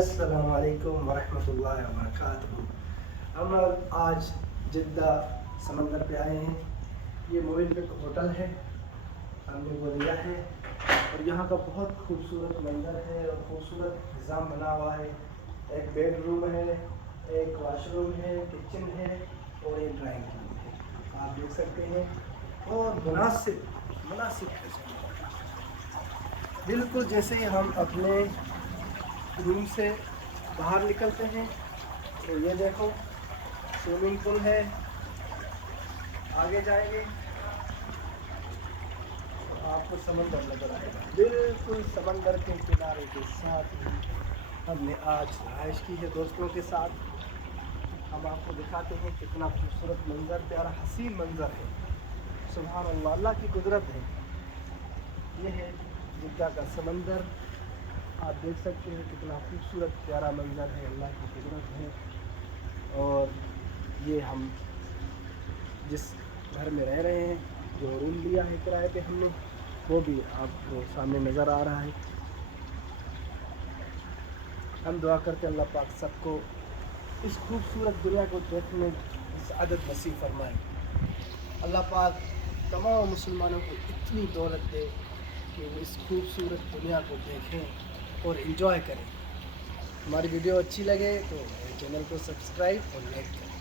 السلام علیکم ورحمۃ اللہ وبرکاتہ۔ ہم آج جدہ سمندر پہ آئے ہیں۔ یہ موویل پک ہوٹل ہے، ہم نے وہ لیا ہے اور یہاں کا بہت خوبصورت منظر ہے اور خوبصورت نظام بنا ہوا ہے۔ ایک بیڈ روم ہے، ایک واش روم ہے، کچن ہے اور ایک ڈرائنگ روم ہے، آپ دیکھ سکتے ہیں۔ اور مناسب ہے، بالکل جیسے ہی ہم اپنے روم سے باہر نکلتے ہیں تو یہ دیکھو سوئمنگ پول ہے، آگے جائیں گے تو آپ کو سمندر نظر آئے گا، بالکل سمندر کے کنارے کے ساتھ ہی ہم نے آج رہائش کی ہے دوستوں کے ساتھ۔ ہم آپ کو دکھاتے ہیں کتنا خوبصورت منظر، پیارا حسین منظر ہے، سبحان اللہ، اللہ کی قدرت ہے۔ یہ ہے جدہ کا سمندر، آپ دیکھ سکتے ہیں کتنا خوبصورت پیارا منظر ہے، اللہ کی قدرت ہے۔ اور یہ ہم جس گھر میں رہ رہے ہیں، جو روم لیا ہے کرائے پہ ہم نے، وہ بھی آپ کو سامنے نظر آ رہا ہے۔ ہم دعا کرتے اللہ پاک سب کو اس خوبصورت دنیا کو دیکھنے کی سعادت نصیب فرمائے۔ اللہ پاک تمام مسلمانوں کو اتنی دولت دے کہ وہ اس خوبصورت دنیا کو دیکھیں اور انجوائے کریں۔ ہماری ویڈیو اچھی لگے تو میرے چینل کو سبسکرائب اور لائک کریں۔